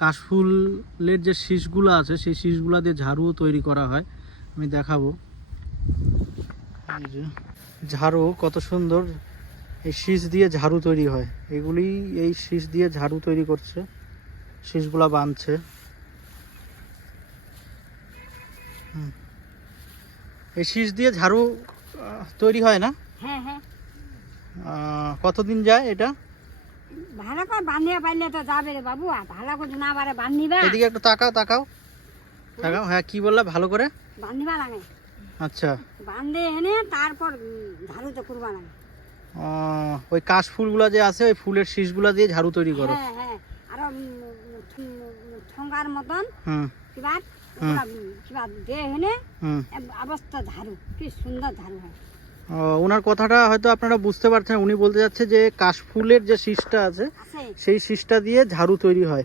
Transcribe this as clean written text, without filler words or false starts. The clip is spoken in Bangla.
কাশফুলের যে শীষগুলো আছে সেই শীষগুলা দিয়ে ঝাড়ুও তৈরি করা হয়, আমি দেখাবো। এই যে ঝাড়ু কত সুন্দর, এই শীষ দিয়ে ঝাড়ু তৈরি হয়। এগুলি এই শীষ দিয়ে ঝাড়ু তৈরি করছে, শীষগুলা বাঁধছে। এই শীষ দিয়ে ঝাড়ু তৈরি হয় না? হ্যাঁ হ্যাঁ। কতদিন যায় এটা? ভালো করে বান্ধিয়ে পারলে তো যাবে রে বাবু, আর ভালো করে না পারে বান্ধিবা। এদিকে একটু তাকাও তাকাও তাকাও। হ্যাঁ, কি বললা? ভালো করে বান্ধিবা লাগে। আচ্ছা, বান্ধে এনে তারপর ঝাড়ু তো করবা লাগে। ওই কাশ ফুলগুলা যে আছে ওই ফুলের শীষগুলা দিয়ে ঝাড়ু তৈরি করো? হ্যাঁ হ্যাঁ। আর ঠোঙ্গার মতন হুম কিবা কিবা দিয়ে এনে হুম। অবস্থা ঝাড়ু, কি সুন্দর ঝাড়ু হয়। ওনার কথাটা হয়তো আপনারা বুঝতে পারছেন, উনি বলতে যাচ্ছে যে কাশফুলের যে শীষটা আছে আছে সেই শীষটা দিয়ে ঝাড়ু তৈরি হয়।